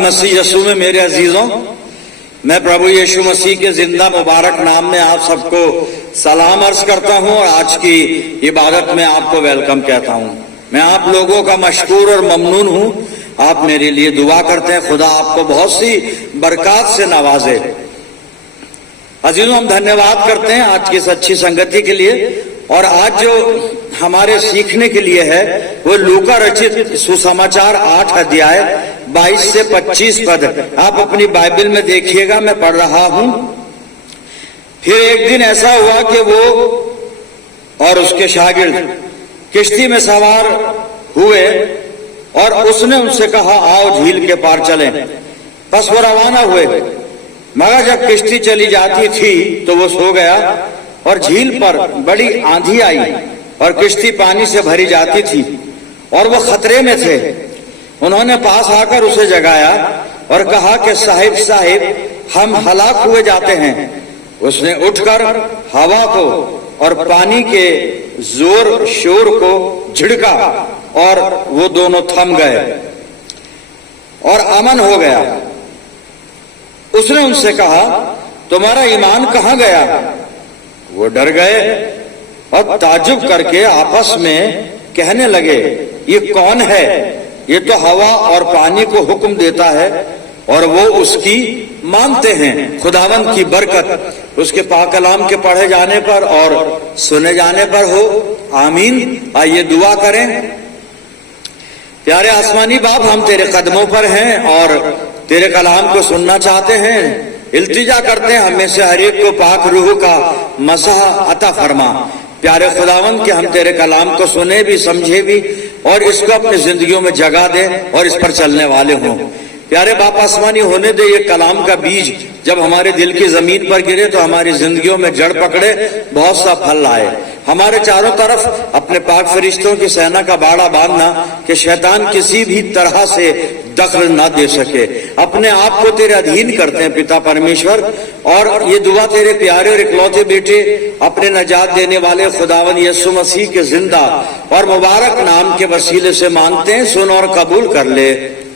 मसीह यीशु में मेरे अजीजों, मैं प्रभु यीशु मसीह के जिंदा मुबारक नाम में आप सबको सलाम अर्ज करता हूं और आज की इबादत में आपको वेलकम कहता हूं। मैं आप लोगों का मशकूर और ममनून हूं। आप मेरे लिए दुआ करते हैं, खुदा आपको बहुत सी बरकत से नवाजे। अजीजों, हम धन्यवाद करते हैं आज की इस अच्छी संगति के लिए। और आज जो हमारे सीखने के लिए है वो लूका रचित सुसमाचार 8 अध्याय 22 से 25 पद आप अपनी बाइबल में देखिएगा, मैं पढ़ रहा हूं। फिर एक दिन ऐसा हुआ कि वो और उसके शागिर्द किश्ती में सवार हुए और उसने उनसे कहा, आओ झील के पार चलें। बस वो रवाना हुए, मगर जब किश्ती चली जाती थी तो वो सो गया और झील पर बड़ी आंधी आई और किश्ती पानी से भरी जाती थी और वो खतरे में थे। उन्होंने पास आकर उसे जगाया और कहा कि साहिब साहिब, हम हलाक हुए जाते हैं। उसने उठकर हवा को और पानी के जोर शोर को झिड़का और वो दोनों थम गए और अमन हो गया। उसने उनसे कहा, तुम्हारा ईमान कहां गया? वो डर गए और ताज्जुब करके आपस में कहने लगे, ये कौन है? ये तो हवा और पानी को हुक्म देता है और वो उसकी मानते हैं। खुदावंद की बरकत उसके पाक कलाम के पढ़े जाने पर और सुने जाने पर हो, आमीन। आइए दुआ करें। प्यारे आसमानी बाप, हम तेरे कदमों पर हैं और तेरे कलाम को सुनना चाहते हैं। इल्तिजा करते हैं, हमें से हर एक को पाक रूह का मसह अता फरमा। प्यारे खुदावंद के हम तेरे कलाम को सुने भी, समझे भी और इसको अपनी जिंदगियों में जगा दे और इस पर चलने वाले हों। प्यारे बाप आसमानी, होने दे ये कलाम का बीज जब हमारे दिल की जमीन पर गिरे तो हमारी जिंदगियों में जड़ पकड़े, बहुत सा फल लाए। हमारे चारों तरफ अपने पाक फरिश्तों की सेना का बाड़ा बांधना कि शैतान किसी भी तरह से दखल ना दे सके। अपने आप को तेरे अधीन करते हैं पिता परमेश्वर, और ये दुआ तेरे प्यारे और इकलौते बेटे अपने नजात देने वाले खुदावन यीशु मसीह के जिंदा और मुबारक नाम के वसीले से मांगते हैं। सुन और कबूल कर ले,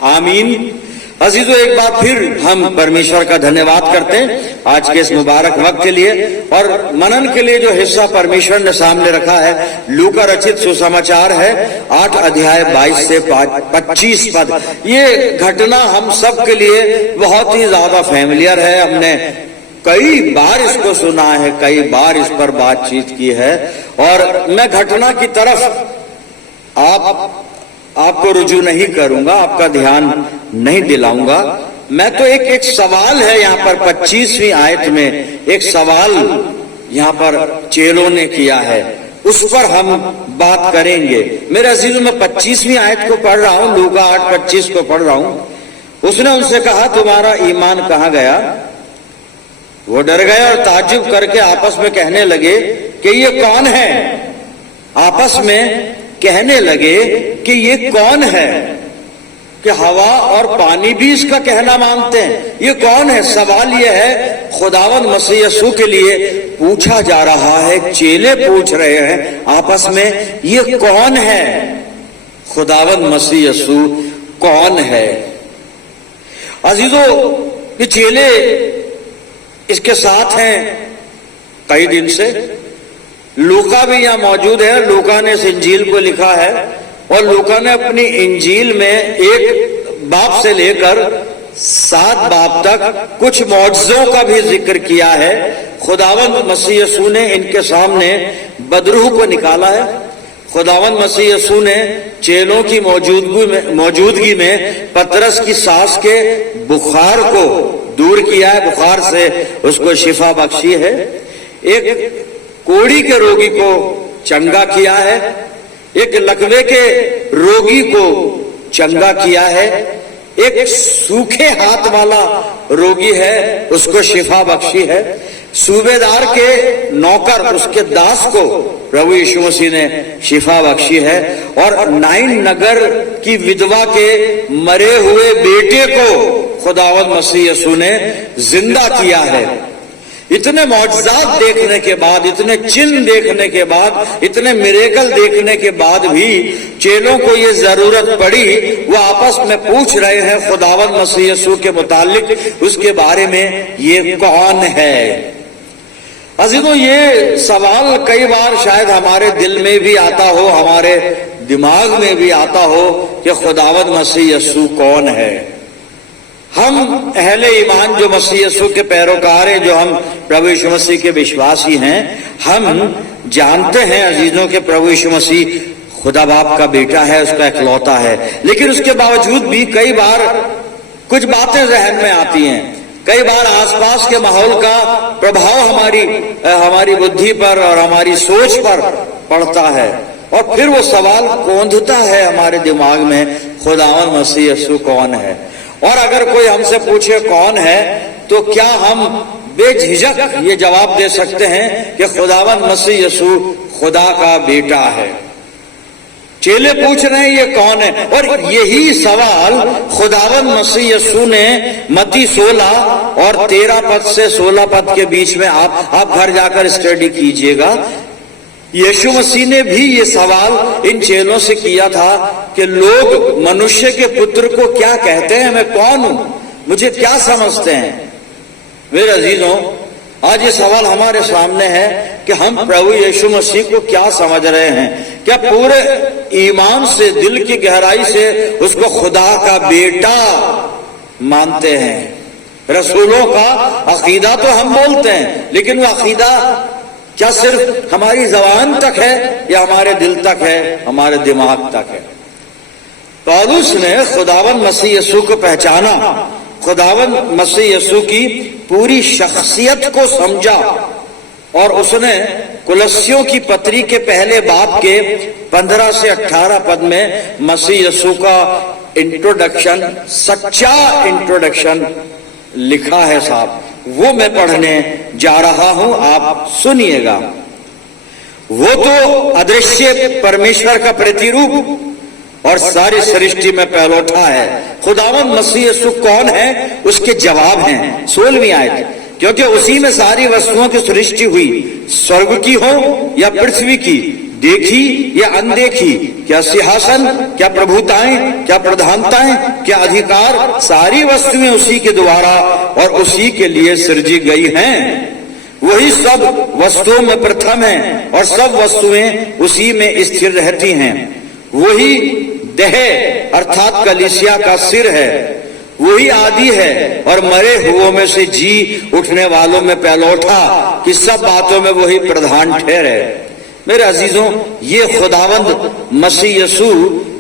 आमीन। अजीजों, एक बार फिर हम परमेश्वर का धन्यवाद करते हैं आज के इस मुबारक वक्त के लिए और मनन के लिए जो हिस्सा परमेश्वर ने सामने रखा है। लूका रचित सुसमाचार है 8 अध्याय 22 से 25 पद। ये घटना हम सब के लिए बहुत ही ज्यादा फैमिलियर है। हमने कई बार इसको सुना है, कई बार इस पर बातचीत की है और मैं घटना की तरफ आपको रुजू नहीं करूंगा, आपका ध्यान नहीं दिलाऊंगा। मैं तो एक सवाल है यहाँ पर 25वीं आयत में एक सवाल यहाँ पर चेलों ने किया है, उस पर हम बात करेंगे। मेरे अजीजों, मैं 25वीं आयत को पढ़ रहा हूँ, लूका 8:25 को पढ़ रहा हूँ। उसने उनसे कहा, तुम्हारा ईमान कहाँ गया? वो डर गए और ताज्जुब करके आपस में कहने लगे कि ये कौन है? आपस में कहने लगे कि ये कौन है कि हवा और पानी भी इसका कहना मानते हैं। ये कौन है? सवाल ये है खुदावंद मसीह यीशु के लिए पूछा जा रहा है। चेले पूछ रहे हैं आपस में, ये कौन है? खुदावंद मसीह यीशु कौन है? अजीजों, ये चेले इसके साथ हैं कई दिन से। लूका भी यहाँ मौजूद है। लूका ने इस इंजील को लिखा है और लूका ने अपनी इंजील में 1 बाब से लेकर 7 बाब तक कुछ मौजज़ों का भी जिक्र किया है। खुदावंद मसीह यीशु ने इनके सामने बदरूह को निकाला है। खुदावंद मसीह यीशु ने चेलों की मौजूदगी में पतरस की सांस के बुखार को दूर किया है, बुखार से उसको शिफा बख्शी है। एक कोढ़ी के रोगी को चंगा किया है, एक लकवे के रोगी को चंगा किया है, एक सूखे हाथ वाला रोगी है उसको शिफा बख्शी है। सूबेदार के नौकर उसके दास को प्रभु यीशु मसीह ने शिफा बख्शी है और नाइन नगर की विधवा के मरे हुए बेटे को खुदावंद मसीह यीशु ने जिंदा किया है। इतने मौजज़ात देखने के बाद, इतने चिन्ह देखने के बाद, इतने मिरेकल देखने के बाद भी चेलों को ये जरूरत पड़ी, वो आपस में पूछ रहे हैं खुदावंद मसीह यीशु के मुतालिक, उसके बारे में ये कौन है। अज़ीज़ों, ये सवाल कई बार शायद हमारे दिल में भी आता हो, हमारे दिमाग में भी आता हो कि खुदावंद मसीह यीशु कौन है। हम अहले ईमान जो मसीह यीशु के पैरोकार हैं, जो हम प्रभु यीशु मसीह के विश्वासी हैं, हम जानते हैं अजीजों के प्रभु यीशु मसीह खुदा बाप का बेटा है, उसका इकलौता है। लेकिन उसके बावजूद भी कई बार कुछ बातें जहन में आती हैं, कई बार आसपास के माहौल का प्रभाव हमारी बुद्धि पर और हमारी सोच पर पड़ता है, और फिर वो सवाल कौंधता है हमारे दिमाग में, खुदावंद मसीह यीशु कौन है। और अगर कोई हमसे पूछे कौन है, तो क्या हम बेझिझक ये जवाब दे सकते हैं कि खुदावंद मसीह यीशु खुदा का बेटा है। चेले पूछ रहे हैं ये कौन है, और यही सवाल खुदावंद मसीह यीशु ने मत्ती 16 और 13 पद से 16 पद के बीच में आप घर जाकर स्टडी कीजिएगा। यीशु मसीह ने भी ये सवाल इन चेलों से किया था कि लोग मनुष्य के पुत्र को क्या कहते हैं, मैं कौन हूं, मुझे क्या समझते हैं। मेरे अजीजों, आज ये सवाल हमारे सामने है कि हम प्रभु यीशु मसीह को क्या समझ रहे हैं। क्या पूरे ईमान से, दिल की गहराई से उसको खुदा का बेटा मानते हैं। रसूलों का अकीदा तो हम बोलते हैं, लेकिन वो अकीदा क्या सिर्फ हमारी जबान तक है या हमारे दिल तक है, हमारे दिमाग तक है। पौलुस ने खुदावंद मसीह यीशु को पहचाना, खुदावंद मसीह यीशु की पूरी शख्सियत को समझा, और उसने कुलस्सियों की पत्री के पहले बाब के 15 से 18 पद में मसीह यीशु का इंट्रोडक्शन, सच्चा इंट्रोडक्शन लिखा है साहब। वो मैं पढ़ने जा रहा हूं, आप सुनिएगा। वो तो अदृश्य परमेश्वर का प्रतिरूप और सारी सृष्टि में पहलौठा है। खुदावंद मसीह यीशु कौन है, उसके जवाब हैं 16वीं आयत, क्योंकि उसी में सारी वस्तुओं की सृष्टि हुई, स्वर्ग की हो या पृथ्वी की, देखी या अनदेखी, क्या सिंहासन, क्या प्रभुताएं, क्या प्रधानताएं, क्या अधिकार, सारी वस्तुएं उसी के द्वारा और उसी के लिए सृजी गई हैं। वही सब वस्तुओं में प्रथम है और सब वस्तुएं उसी में स्थिर रहती हैं। वही देह अर्थात कलीसिया का सिर है, वही आदि है और मरे हुओं में से जी उठने वालों में पहलौठा, कि सब बातों में वही प्रधान ठहरे। मेरे अजीजों, ये खुदावंद मसीह यीशु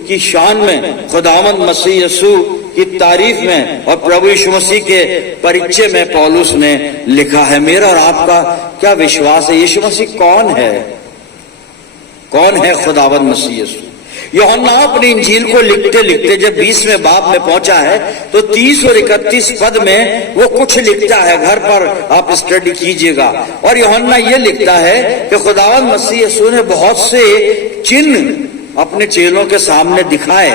की शान में, खुदावंद मसीह यीशु की तारीफ में और प्रभु यीशु मसीह के परिचय में पौलुस ने लिखा है। मेरा और आपका क्या विश्वास है, यीशु मसीह कौन है? कौन है खुदावंद मसीह यीशु? यूहन्ना अपनी इंजील को लिखते लिखते जब 20वें बाब में पहुंचा है, तो 30 और 31 पद में वो कुछ लिखता है, घर पर आप स्टडी कीजिएगा। और यूहन्ना ये लिखता है कि खुदावंद मसीह यीशु ने बहुत से चिन्ह अपने चेलों के सामने दिखाए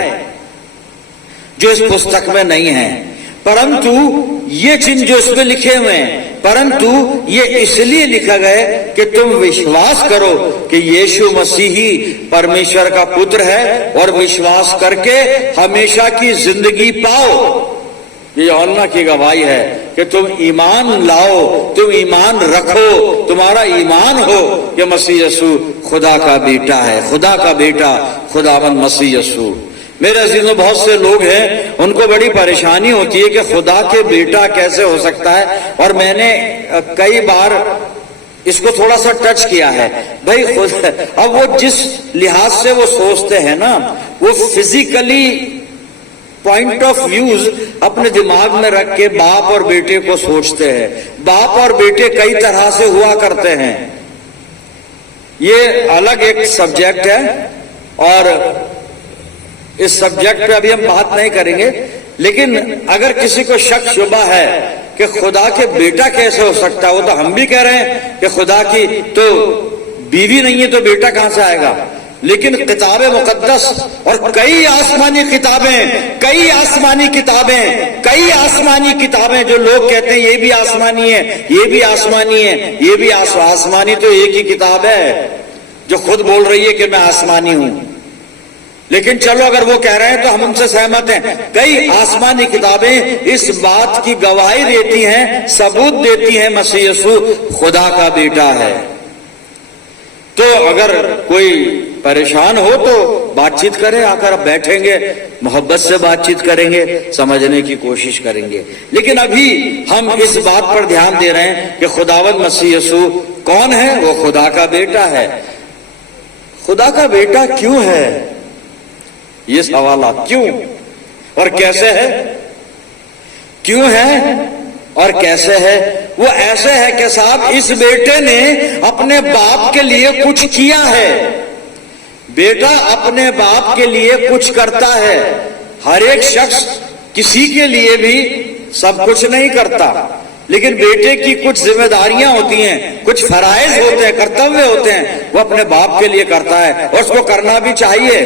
जो इस पुस्तक में नहीं है, परंतु ये चिन्ह जो इसमें लिखे हुए हैं, परंतु ये इसलिए लिखा गया कि तुम विश्वास करो कि यीशु मसीह ही परमेश्वर का पुत्र है और विश्वास करके हमेशा की जिंदगी पाओ। ये यूहन्ना की गवाही है कि तुम ईमान लाओ, तुम ईमान रखो, तुम्हारा ईमान हो कि मसीह यीशु खुदा का बेटा है, खुदा का बेटा खुदावंद मसीह यीशु। मेरे अजीजों, बहुत से लोग हैं, उनको बड़ी परेशानी होती है कि खुदा के बेटा कैसे हो सकता है। और मैंने कई बार इसको थोड़ा सा टच किया है। भाई अब वो जिस लिहाज से वो सोचते हैं ना, वो फिजिकली पॉइंट ऑफ व्यूज अपने दिमाग में रख के बाप और बेटे को सोचते हैं। बाप और बेटे कई तरह से हुआ करते हैं, ये अलग एक सब्जेक्ट है और इस सब्जेक्ट पे अभी हम बात नहीं करेंगे। लेकिन अगर किसी को शक शुबा है कि खुदा के बेटा कैसे हो सकता है, वो तो हम भी कह रहे हैं कि खुदा की तो बीवी नहीं है तो बेटा कहां से आएगा। लेकिन किताब मुकद्दस और कई आसमानी किताबें जो लोग कहते हैं ये भी आसमानी है, ये भी आसमानी है, ये भी आसमानी, तो एक ही किताब है जो खुद बोल रही है कि मैं आसमानी हूं। लेकिन चलो अगर वो कह रहे हैं तो हम उनसे सहमत हैं। कई आसमानी किताबें इस बात की गवाही देती हैं, सबूत देती हैं मसीह यीशु खुदा का बेटा है। तो अगर कोई परेशान हो तो बातचीत करें, आकर अब बैठेंगे, मोहब्बत से बातचीत करेंगे, समझने की कोशिश करेंगे। लेकिन अभी हम इस बात पर ध्यान दे रहे हैं कि खुदावंद मसीह यीशु कौन है? वो खुदा का बेटा है। खुदा का बेटा क्यों है? ये सवाल आप क्यों और कैसे है? क्यों है और कैसे है? वो ऐसे है कि साहब इस बेटे ने अपने बाप के लिए कुछ किया है। बेटा अपने बाप के लिए कुछ करता है। हर एक शख्स किसी के लिए भी सब कुछ नहीं करता, लेकिन बेटे की कुछ जिम्मेदारियां होती हैं, कुछ फराइज होते हैं, कर्तव्य होते हैं, वो अपने बाप के लिए करता है और उसको करना भी चाहिए।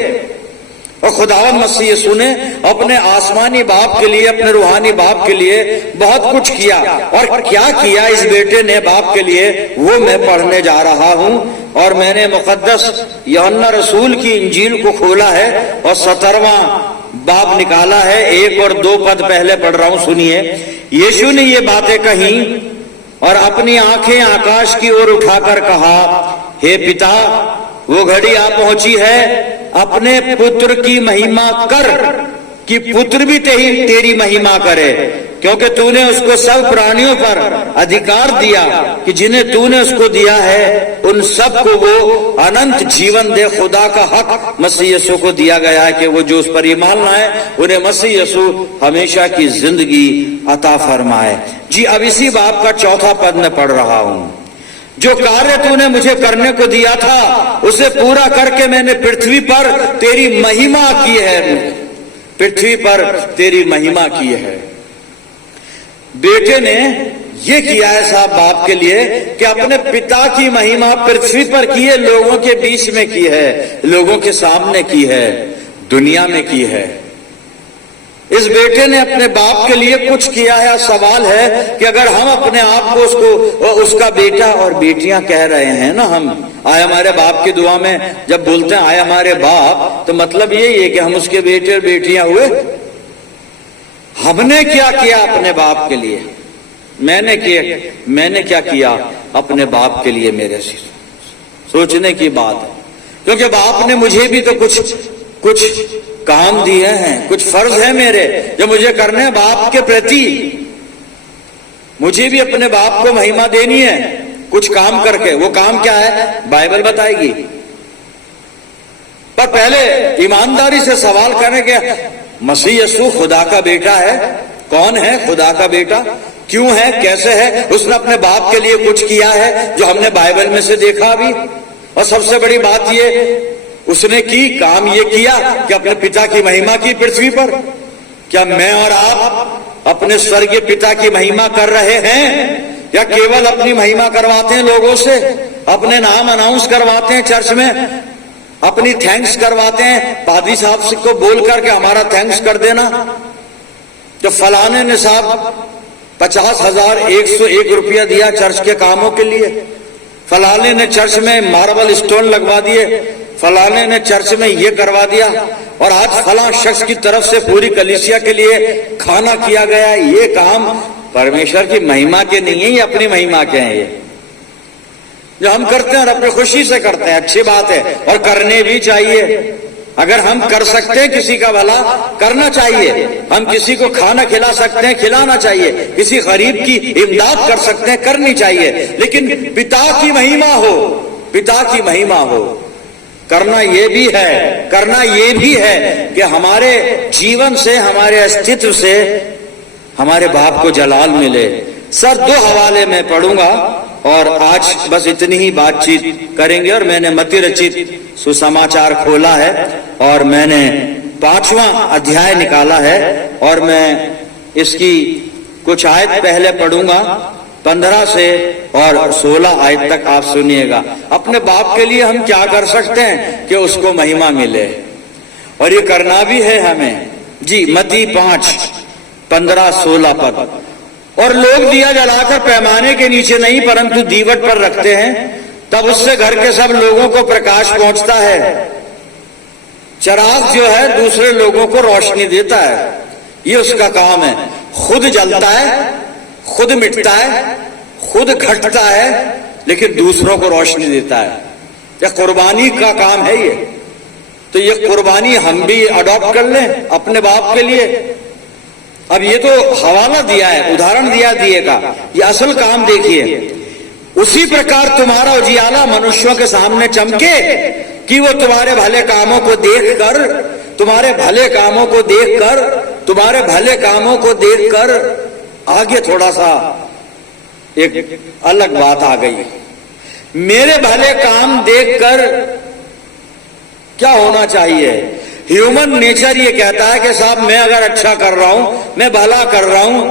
और खुदावंद मसीह यीशु ने अपने आसमानी बाप के लिए, अपने रूहानी बाप के लिए बहुत कुछ किया। और क्या किया इस बेटे ने बाप के लिए, वो मैं पढ़ने जा रहा हूं। और मैंने मुकद्दस यूहन्ना रसूल की इंजील को खोला है और 17वां बाब निकाला है। 1 और 2 पद पहले पढ़ रहा हूं, सुनिए। यीशु ने ये बातें कही और अपनी आंखें आकाश की ओर उठाकर कहा, हे पिता, वो घड़ी आ पहुंची है, अपने पुत्र की महिमा कर कि पुत्र भी तेरी महिमा करे, क्योंकि तूने उसको सब प्राणियों पर अधिकार दिया कि जिन्हें तूने उसको दिया है उन सब को वो अनंत जीवन दे। खुदा का हक मसीह यीशु को दिया गया है कि वो जो उस पर ईमान लाए उन्हें मसीह यीशु हमेशा की जिंदगी अता फरमाए। जी अब इसी बाब का 4था पद में पढ़ रहा हूं। जो कार्य तूने मुझे करने को दिया था उसे पूरा करके मैंने पृथ्वी पर तेरी महिमा की है। पृथ्वी पर तेरी महिमा की है। बेटे ने ये किया है साहब बाप के लिए कि अपने पिता की महिमा पृथ्वी पर की है, लोगों के बीच में की है, लोगों के सामने की है, दुनिया में की है। इस बेटे ने अपने बाप के लिए कुछ किया है। सवाल है कि अगर हम अपने आप को उसको उसका बेटा और बेटियां कह रहे हैं ना, हम आए हमारे बाप की दुआ में जब बोलते हैं आए हमारे बाप, तो मतलब यही है कि हम उसके बेटे और बेटियां हुए। हमने क्या किया अपने बाप के लिए? मैंने क्या किया अपने बाप के लिए? मेरे से सोचने की बात है, क्योंकि बाप ने मुझे भी तो कुछ काम दिए हैं, कुछ फर्ज है मेरे जो मुझे करने हैं बाप के प्रति। मुझे भी अपने बाप को महिमा देनी है कुछ काम करके। वो काम क्या है बाइबल बताएगी। पर पहले ईमानदारी से सवाल करने के, मसीह यीशु खुदा का बेटा है। कौन है खुदा का बेटा? क्यों है? कैसे है? उसने अपने बाप के लिए कुछ किया है जो हमने बाइबल में से देखा अभी। और सबसे बड़ी बात ये उसने की, काम ये किया कि अपने पिता की महिमा की पृथ्वी पर। क्या मैं और आप अपने स्वर्गीय पिता की महिमा कर रहे हैं या केवल अपनी महिमा करवाते हैं लोगों से? अपने नाम अनाउंस करवाते हैं चर्च में, अपनी थैंक्स करवाते हैं पादरी साहब से को बोल करके हमारा थैंक्स कर देना। जो फलाने ने साहब 50,101 रुपया दिया चर्च के कामों के लिए, फलाने ने चर्च में मार्बल स्टोन लगवा दिए, फलाने ने चर्च में ये करवा दिया, और आज फला शख्स की तरफ से पूरी कलीसिया के लिए खाना किया गया। ये काम परमेश्वर की महिमा के नहीं है, ये अपनी महिमा के हैं। ये जो हम करते हैं और अपनी खुशी से करते हैं, अच्छी बात है और करने भी चाहिए। अगर हम कर सकते हैं किसी का भला, करना चाहिए। हम किसी को खाना खिला सकते हैं, खिलाना चाहिए। किसी गरीब की इमदाद कर सकते हैं, करनी चाहिए। लेकिन पिता की महिमा हो, पिता की महिमा हो, करना ये भी है कि हमारे जीवन से, हमारे अस्तित्व से हमारे बाप को जलाल मिले। सर 2 हवाले में पढ़ूंगा और आज बस इतनी ही बातचीत करेंगे। और मैंने मती रचित सुसमाचार खोला है और मैंने 5वां अध्याय निकाला है और मैं इसकी कुछ आयत पहले पढ़ूंगा 15 से और 16 आयत तक आप सुनिएगा। अपने बाप के लिए हम क्या कर सकते हैं कि उसको महिमा मिले, और ये करना भी है हमें। जी, मत्ती 5:15-16 पद। और लोग दिया जलाकर पैमाने के नीचे नहीं परंतु दीवट पर रखते हैं, तब उससे घर के सब लोगों को प्रकाश पहुंचता है। चिराग जो है दूसरे लोगों को रोशनी देता है, ये उसका काम है। खुद जलता है, खुद मिटता है, खुद घटता है, लेकिन दूसरों को रोशनी देता है। यह कुर्बानी का काम है ये। तो ये कुर्बानी हम भी अडॉप्ट कर लें अपने बाप के लिए। अब ये तो हवाला दिया है, उदाहरण दिए का, ये असल काम देखिए। उसी प्रकार तुम्हारा उजियाला मनुष्यों के सामने चमके कि वो तुम्हारे भले कामों को देखकर, तुम्हारे भले कामों को देखकर, तुम्हारे भले कामों को देखकर, आगे थोड़ा सा एक अलग बात आ गई। मेरे भले काम देखकर क्या होना चाहिए? ह्यूमन नेचर ये कहता है कि साहब मैं अगर अच्छा कर रहा हूं, मैं भला कर रहा हूं,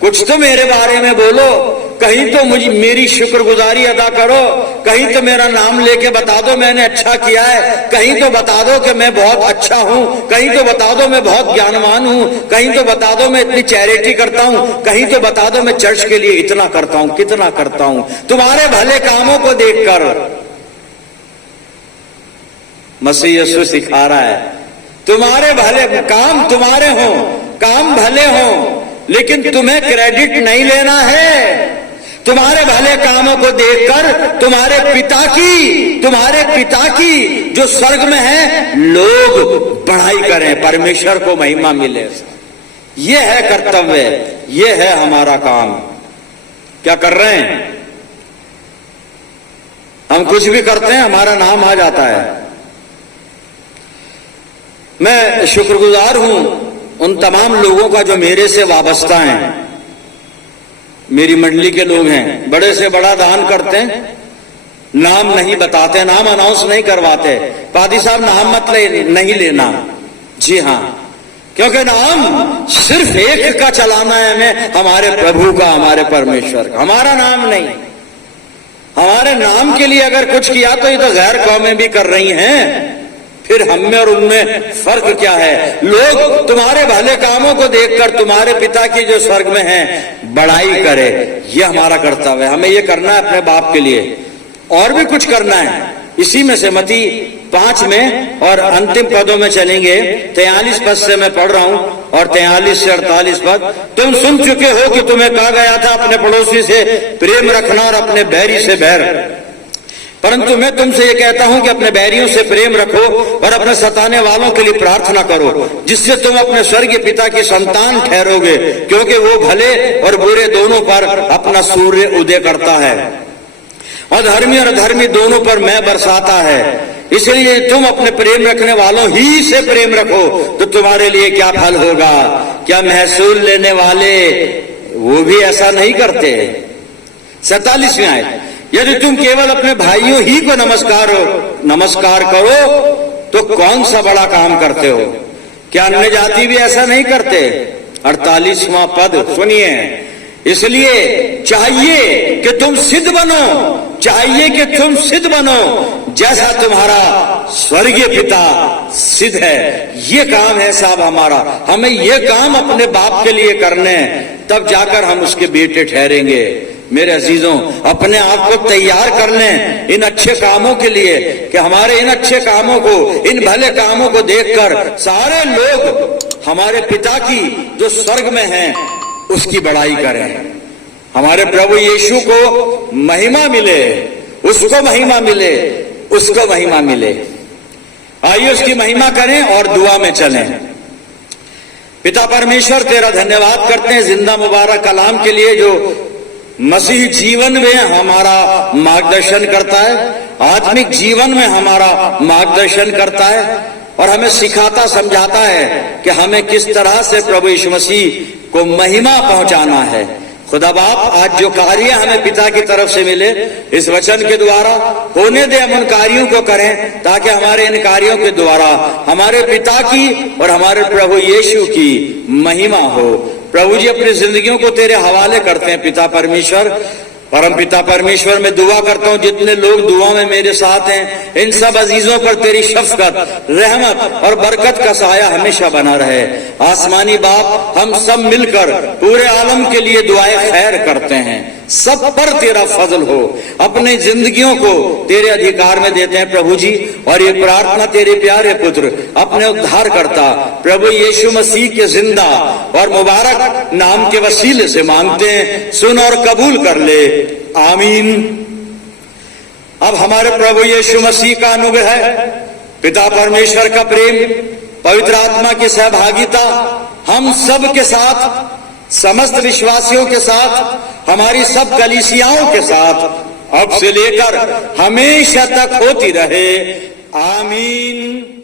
कुछ तो मेरे बारे में बोलो, कहीं तो मुझे मेरी शुक्रगुजारी अदा करो, कहीं तो मेरा नाम लेके बता दो मैंने अच्छा किया है, कहीं तो बता दो कि मैं बहुत अच्छा हूं, कहीं तो बता दो मैं बहुत ज्ञानवान हूं, कहीं तो बता दो मैं इतनी चैरिटी करता हूं, कहीं तो बता दो मैं चर्च के लिए इतना करता हूं, कितना करता हूं। तुम्हारे भले कामों को देखकर मसीह यीशु सिखा रहा है, तुम्हारे भले काम तुम्हारे हों, काम भले हों, लेकिन तुम्हें क्रेडिट नहीं लेना है। तुम्हारे भले कामों को देखकर तुम्हारे पिता की जो स्वर्ग में है लोग बढ़ाई करें, परमेश्वर को महिमा मिले। ये है कर्तव्य, ये है हमारा काम। क्या कर रहे हैं हम? कुछ भी करते हैं हमारा नाम आ जाता है। मैं शुक्रगुजार हूं उन तमाम लोगों का जो मेरे से वाबस्ता हैं, मेरी मंडली के लोग हैं, बड़े से बड़ा दान करते हैं, नाम नहीं बताते, नाम अनाउंस नहीं करवाते। पादी साहब नाम मत नहीं लेना। जी हां, क्योंकि नाम सिर्फ एक का चलाना है हमें, हमारे प्रभु का, हमारे परमेश्वर का, हमारा नाम नहीं। हमारे नाम के लिए अगर कुछ किया तो ये तो गैर कौमें भी कर रही हैं, फिर हम में और उनमें फर्क क्या है? लोग तुम्हारे भले कामों को देखकर तुम्हारे पिता की जो स्वर्ग में है बड़ाई करे, ये हमारा कर्तव्य है। हमें ये करना है अपने बाप के लिए, और भी कुछ करना है। इसी में से मत्ती 5 में और अंतिम पदों में चलेंगे। 43 पद से मैं पढ़ रहा हूं और 43 से 48 पद। तुम सुन चुके हो कि तुम्हें कहा गया था अपने पड़ोसी से प्रेम रखना और अपने बैरी से बैर, परंतु मैं तुमसे ये कहता हूं कि अपने बैरियों से प्रेम रखो और अपने सताने वालों के लिए प्रार्थना करो, जिससे तुम अपने स्वर्गीय पिता की संतान ठहरोगे, क्योंकि वो भले और बुरे दोनों पर अपना सूर्य उदय करता है और अधर्मी दोनों पर मैं बरसाता है। इसलिए तुम अपने प्रेम रखने वालों ही से प्रेम रखो, तो तुम्हारे लिए क्या फल होगा? क्या महसूल लेने वाले वो भी ऐसा नहीं करते? 47वें आयत, यदि तुम केवल अपने भाइयों ही को नमस्कार करो तो कौन सा बड़ा काम करते हो? क्या अन्य जाति भी ऐसा नहीं करते? 48वां पद सुनिए, इसलिए चाहिए कि तुम सिद्ध बनो, चाहिए कि तुम सिद्ध बनो जैसा तुम्हारा स्वर्गीय पिता सिद्ध है। ये काम है साहब हमारा, हमें ये काम अपने बाप के लिए करने, तब जाकर हम उसके बेटे ठहरेंगे। मेरे अजीजों, अपने आप को तैयार कर लें इन अच्छे कामों के लिए, कि हमारे इन अच्छे कामों को, इन भले कामों को देखकर सारे लोग हमारे पिता की जो स्वर्ग में हैं उसकी बड़ाई करें। हमारे प्रभु यीशु को महिमा मिले, उसको महिमा मिले, उसको महिमा मिले। आइए उसकी महिमा करें और दुआ में चलें। पिता परमेश्वर, तेरा धन्यवाद करते हैं जिंदा मुबारक कलाम के लिए, जो मसीह जीवन में हमारा मार्गदर्शन करता है, आत्मिक जीवन में हमारा मार्गदर्शन करता है और हमें सिखाता समझाता है कि हमें किस तरह से प्रभु यीशु मसीह को महिमा पहुंचाना है। खुदा बाप, आज जो कार्य हमें पिता की तरफ से मिले इस वचन के द्वारा होने दे, हम उन कार्यों को करें ताकि हमारे इन कार्यों के द्वारा हमारे पिता की और हमारे प्रभु यीशु की महिमा हो। प्रभु जी अपनी जिंदगियों को तेरे हवाले करते हैं। पिता परमेश्वर, परम पिता परमेश्वर, मैं दुआ करता हूं जितने लोग दुआ में मेरे साथ हैं, इन सब अजीजों पर तेरी शफकत, रहमत और बरकत का साया हमेशा बना रहे। आसमानी बाप, हम सब मिलकर पूरे आलम के लिए दुआएं खैर करते हैं, सब पर तेरा फजल हो, अपने जिंदगियों को तेरे अधिकार में देते हैं प्रभु जी। और ये प्रार्थना तेरे प्यारे पुत्र अपने उद्धार करता प्रभु यीशु मसीह के जिंदा और मुबारक नाम के वसीले से मांगते हैं, सुन और कबूल कर ले, आमीन। अब हमारे प्रभु यीशु मसीह का अनुग्रह, पिता परमेश्वर का प्रेम, पवित्र आत्मा की सहभागिता हम सब के साथ, समस्त विश्वासियों के साथ, हमारी सब कलीसियाओं के साथ अब से लेकर हमेशा तक होती रहे, आमीन।